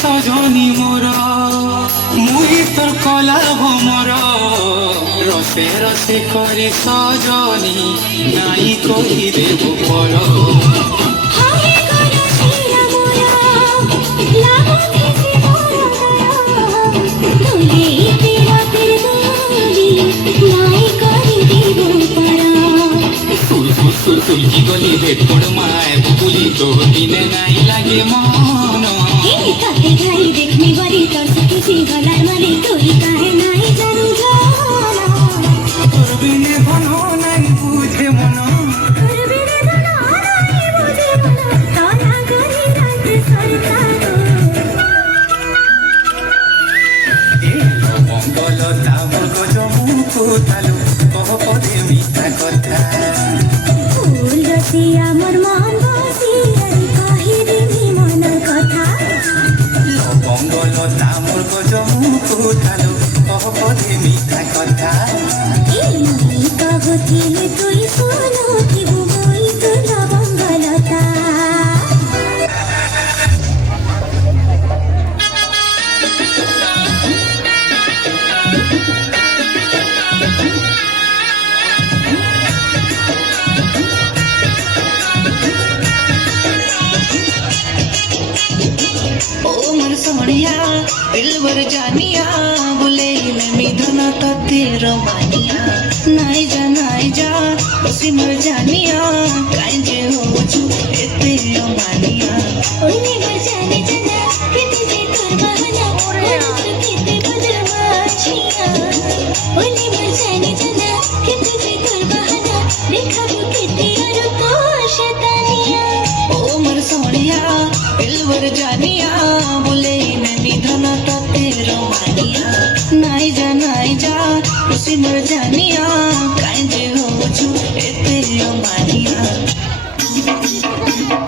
সজনী মোর মুই তোর কলা ভমর রসে রসে করে সজনী নাই কহি দেব পর তুলকি গলি ভেটপড় মায় বুকুলি তো দিনে নাই লাগে মন তাতে ভাই দেখনি বাড়ি তোর খুশি গলার মানে তুই কাহে নাই জানি তোর বিনে ঘন নাই বুঝে মন মঙ্গল তামর গজ মুখু তালু কহ পদে মিঠা কথা ফুল রসি আমার মন বসি আর কহিবি মনের কথা মঙ্গল তামর গজ মুখু তালু কহ পদে মিঠা কথা এই কহছিলে তুই শোনো কি বই তোর লবঙ্গলতা सोनिया दिलबर जानिया बोले मैं मिधुन तो तेरो मानिया नाई जा उसी मर जानिया काई जे हो छु एते मानिया ओने मर जाने जना किते जे कर बहाना और किते बदमाशिया ओने मर जाने जना किते जे कर बहाना देखाबो किते और को शैतानिया ओ मर सोनिया दिलबर जानिया बोले मैं मिधुन तो तेरो मानिया नाई जा उसी मर जानिया